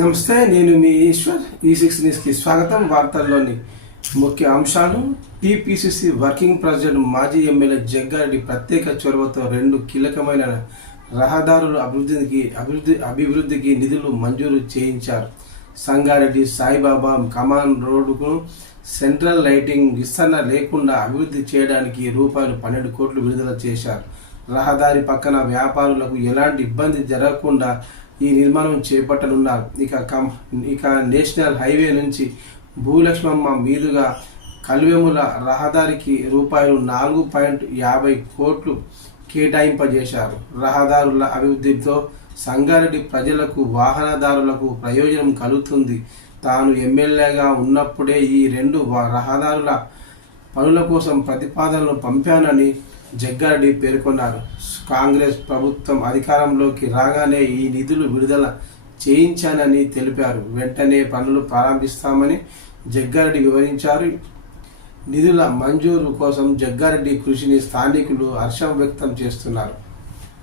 నమస్తే, నేను మీ ఈశ్వర్. ఈ6 న్యూస్కి స్వాగతం. వార్తల్లోని ముఖ్య అంశాలు. టీపీసీసీ వర్కింగ్ ప్రెసిడెంట్ మాజీ ఎమ్మెల్యే జగ్గారెడ్డి ప్రత్యేక చొరవతో 2 కీలకమైన రహదారుల అభివృద్ధికి నిధులు మంజూరు చేయించారు. సంగారెడ్డి సాయిబాబా కమాన్ రోడ్డుకు సెంట్రల్ లైటింగ్ విస్తరణ లేకుండా అభివృద్ధి చేయడానికి రూపాయలు 12 కోట్లు విడుదల చేశారు. రహదారి పక్కన వ్యాపారులకు ఎలాంటి ఇబ్బంది జరగకుండా ఈ నిర్మాణం చేపట్టనున్నారు. ఇక నేషనల్ హైవే నుంచి భూలక్ష్మమ్మ మీదుగా కల్వెముల రహదారికి రూపాయలు 4.50 కోట్లు కేటాయింపజేశారు. రహదారుల అభివృద్ధితో సంగారెడ్డి ప్రజలకు, వాహనదారులకు ప్రయోజనం కలుగుతుంది. తాను ఎమ్మెల్యేగా ఉన్నప్పుడే ఈ 2 రహదారుల పనుల కోసం ప్రతిపాదనలు పంపానని జగ్గారెడ్డి పేర్కొన్నారు. కాంగ్రెస్ ప్రభుత్వం అధికారంలోకి రాగానే ఈ నిధులు విడుదల చేయించానని తెలిపారు. వెంటనే పనులు ప్రారంభిస్తామని జగ్గారెడ్డి వివరించారు. నిధుల మంజూరు కోసం జగ్గారెడ్డి కృషిని స్థానికులు హర్షం వ్యక్తం చేస్తున్నారు.